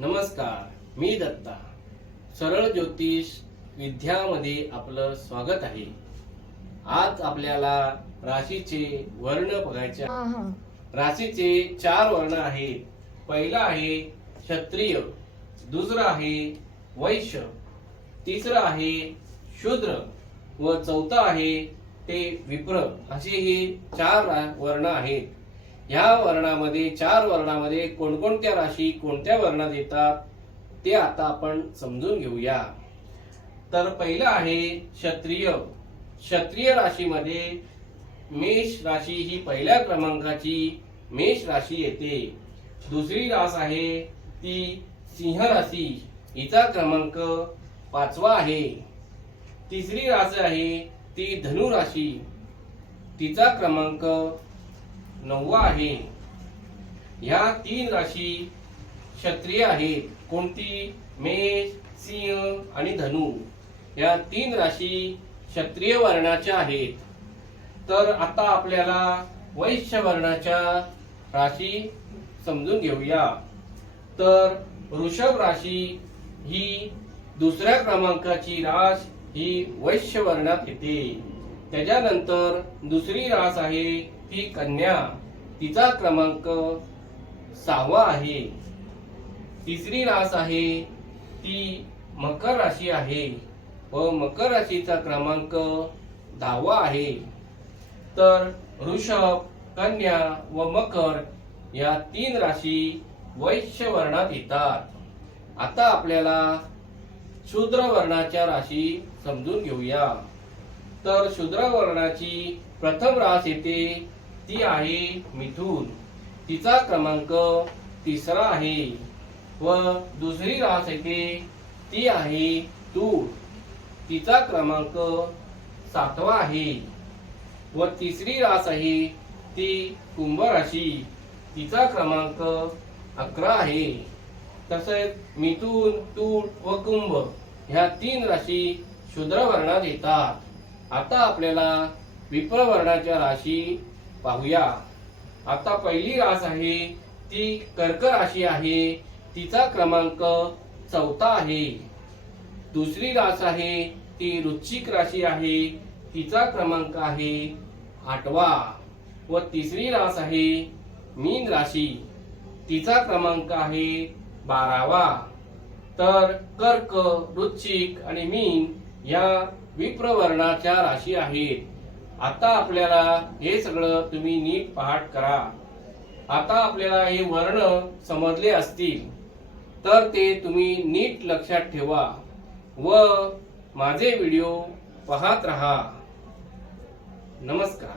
नमस्कार, मी दत्ता. सरळ ज्योतिष विद्यामध्ये आपलं स्वागत आहे. आज आपल्याला राशीचे वर्ण बघायचे आहेत. राशीचे 4 वर्ण आहेत. पहिला आहे क्षत्रिय, दुसरा आहे वैश्य, तिसरा आहे शूद्र व चौथा आहे ते विप्र. असे हे 4 वर्ण आहेत. या वर्णामध्ये 4 वर्णामध्ये कोणकोणत्या राशी कोणत्या वर्णात येतात ते आता आपण समजून घेऊया. तर पहिला आहे क्षत्रिय. क्षत्रिय राशीमध्ये मेष राशी ही पहिल्या क्रमांकाची मेष राशी येते. दुसरी रास आहे ती सिंह राशी, हिचा क्रमांक 5वा आहे. तिसरी रास आहे ती धनु राशी, तिचा क्रमांक 9वा आहे. ह्या 3 राशी क्षत्रिय आहेत. कोणती? मेष, सिंह आणि धनु. या 3 राशी क्षत्रिय वर्णाच्या आहेत. तर आता आपल्याला वैश्य वर्णाच्या राशी समजून घेऊया. तर वृषभ राशी ही दुसऱ्या क्रमांकाची रास ही वैश्य वर्णात येते. त्याच्यानंतर दुसरी रास आहे ती कन्या, तिचा क्रमांक 6वा आहे. तिसरी रास आहे ती मकर राशी आहे व मकर राशीचा क्रमांक 10वा आहे. तर वृषभ, कन्या व मकर या 3 राशी वैश्य वर्णात येतात. आता आपल्याला शूद्र वर्णाच्या राशी समजून घेऊया. तर शूद्र वर्णाची प्रथम रास येते ती आहे मिथुन, तिचा क्रमांक 3रा आहे. व दुसरी रास येते ती आहे तूळ, तिचा क्रमांक 7वा आहे. व तिसरी रास आहे ती कुंभ राशी, तिचा क्रमांक 11 आहे. तसेच मिथुन, तूळ व कुंभ ह्या 3 राशी शूद्र वर्णात येतात. आता आपल्याला विप्र वर्णाच्या राशी पाहूया. आता पहिली रास आहे ती कर्क राशी आहे, तिचा क्रमांक 4था आहे. दुसरी रास आहे ती वृश्चिक राशी आहे, तिचा क्रमांक आहे 8वा. व तिसरी रास आहे मीन राशी, तिचा क्रमांक आहे 12वा. तर कर्क, वृश्चिक आणि मीन या विप्र वर्णाच्या राशी आहेत. आता आपल्याला हे सगळं तुम्ही नीट पाठ करा. आता आपल्याला हे वर्ण समजले असतील तर ते तुम्ही नीट लक्षात ठेवा व माझे व्हिडिओ पाहत रहा. नमस्कार.